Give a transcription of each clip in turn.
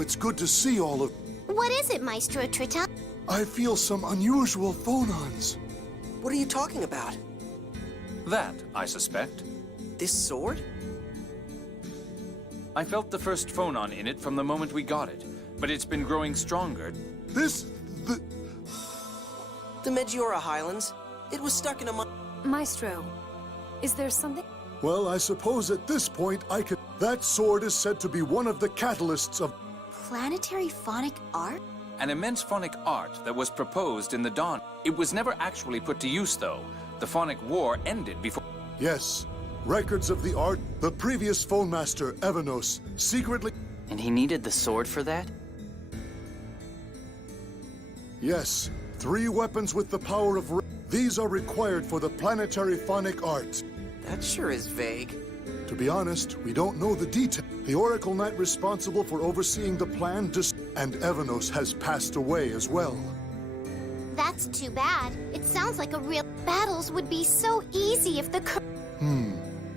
know it's good to see all of... What is it, Maestro Triton? I feel some unusual phonons. What are you talking about? That, I suspect. This sword? I felt the first phonon in it from the moment we got it, but it's been growing stronger. The Maggiora Highlands. It was stuck in a Maestro, is there something? Well, I suppose at this point I could... That sword is said to be one of the catalysts of... Planetary phonic art? An immense phonic art that was proposed in the dawn. It was never actually put to use, though. The phonic war ended before... Yes. Records of the art, the previous phone master, Evanos, secretly... And he needed the sword for that? Yes. 3 weapons with the power of... These are required for the planetary phonic art. That sure is vague. To be honest, we don't know the detail. The Oracle Knight responsible for overseeing the plan and Evanos has passed away as well. That's too bad. It sounds like a real... Battles would be so easy if the...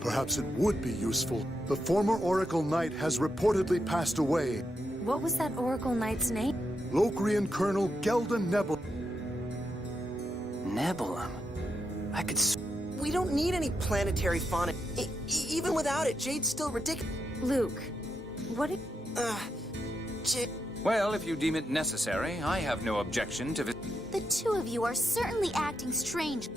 Perhaps it would be useful. The former Oracle Knight has reportedly passed away. What was that Oracle Knight's name? Locrian Colonel Ghelda Nibelheim. Nibelheim? I could We don't need any planetary phonic. Even without it, Jade's still ridiculous. Luke, what if... Jade... Well, if you deem it necessary, I have no objection to... The two of you are certainly acting strange.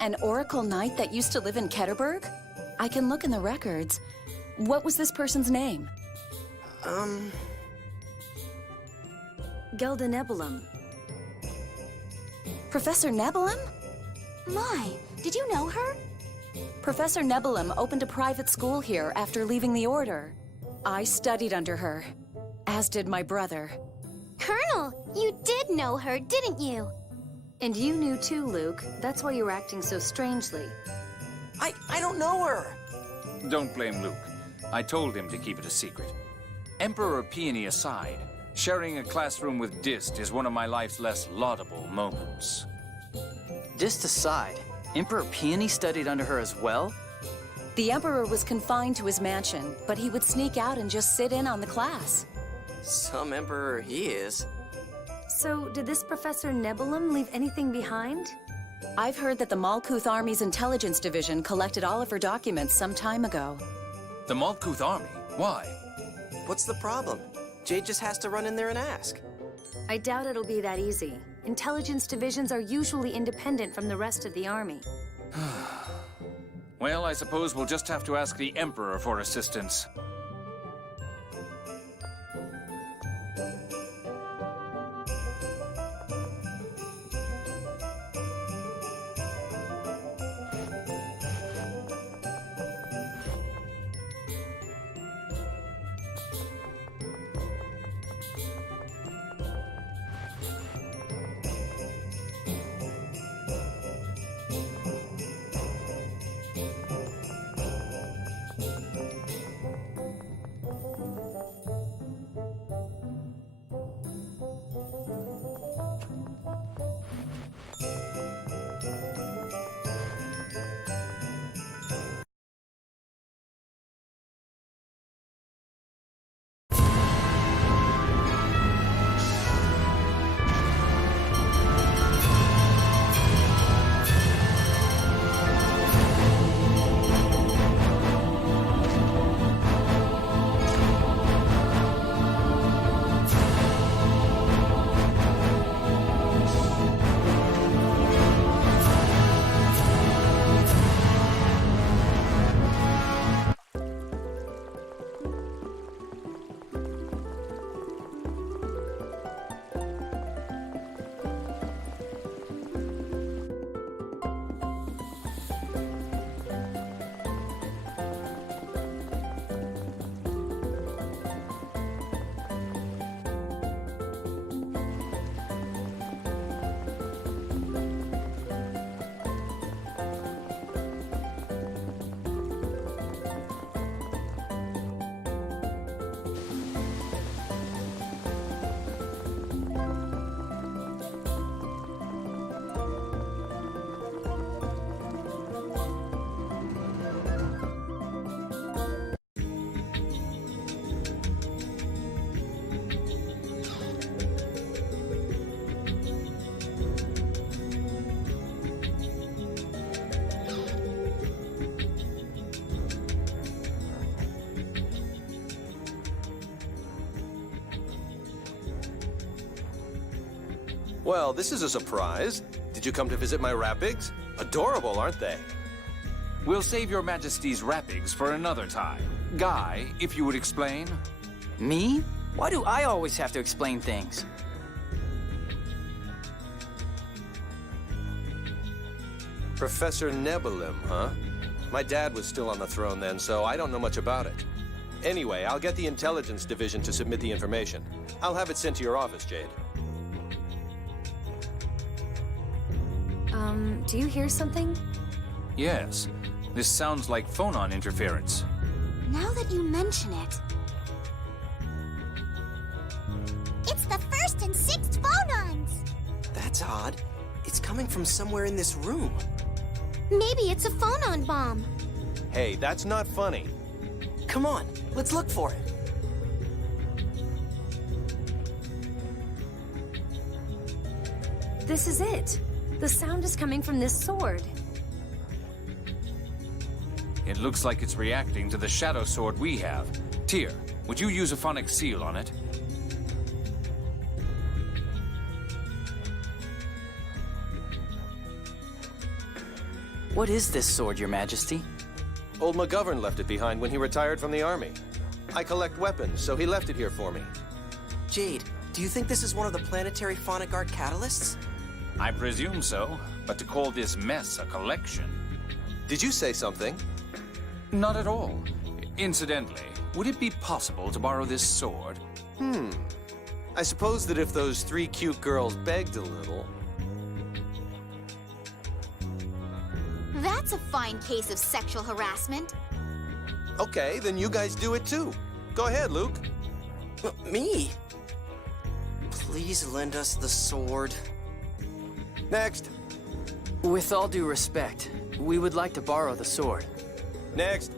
An Oracle Knight that used to live in Ketterberg? I can look in the records. What was this person's name? Ghelda Nibelheim. Professor Nibelheim? My, did you know her? Professor Nibelheim opened a private school here after leaving the Order. I studied under her, as did my brother. Colonel, you did know her, didn't you? And you knew too, Luke. That's why you were acting so strangely. I don't know her. Don't blame Luke. I told him to keep it a secret. Emperor Peony aside, sharing a classroom with Dist is one of my life's less laudable moments. Dist aside, Emperor Peony studied under her as well? The Emperor was confined to his mansion, but he would sneak out and just sit in on the class. Some emperor he is. So, did this Professor Nibelheim leave anything behind? I've heard that the Malkuth Army's intelligence division collected all of her documents some time ago. The Malkuth Army? Why? What's the problem? Jade just has to run in there and ask. I doubt it'll be that easy. Intelligence divisions are usually independent from the rest of the army. Well, I suppose we'll just have to ask the Emperor for assistance. Well, this is a surprise. Did you come to visit my rapigs? Adorable, aren't they? We'll save your majesty's rapigs for another time. Guy, if you would explain? Me? Why do I always have to explain things? Professor Nebbilim, huh? My dad was still on the throne then, so I don't know much about it. Anyway, I'll get the intelligence division to submit the information. I'll have it sent to your office, Jade. Do you hear something? Yes. This sounds like phonon interference. Now that you mention it... It's the 1st and 6th phonons! That's odd. It's coming from somewhere in this room. Maybe it's a phonon bomb. Hey, that's not funny. Come on, let's look for it. This is it. The sound is coming from this sword. It looks like it's reacting to the shadow sword we have. Tyr, would you use a phonic seal on it? What is this sword, Your Majesty? Old McGovern left it behind when he retired from the army. I collect weapons, so he left it here for me. Jade, do you think this is one of the planetary phonic art catalysts? I presume so, but to call this mess a collection... Did you say something? Not at all. Incidentally, would it be possible to borrow this sword? I suppose that if those 3 cute girls begged a little... That's a fine case of sexual harassment. Okay, then you guys do it too. Go ahead, Luke. Me? Please lend us the sword. Next. With all due respect, we would like to borrow the sword. Next.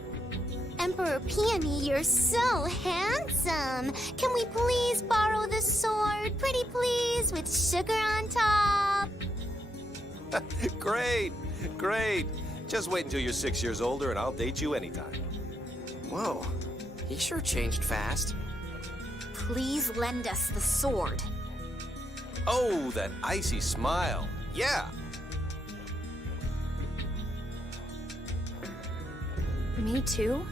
Emperor Peony, you're so handsome. Can we please borrow the sword? Pretty please, with sugar on top. Great, great. Just wait until you're 6 years older and I'll date you anytime. Whoa, he sure changed fast. Please lend us the sword. Oh, that icy smile. Yeah. Me too?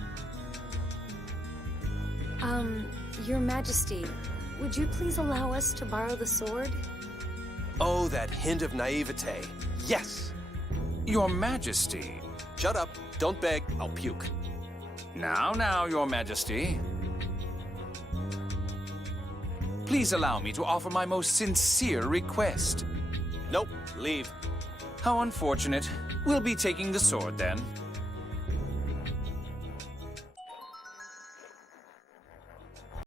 Your Majesty, would you please allow us to borrow the sword? Oh, that hint of naivete. Yes. Your Majesty. Shut up. Don't beg. I'll puke. Now, Your Majesty. Please allow me to offer my most sincere request. Nope. Leave. How unfortunate. We'll be taking the sword then.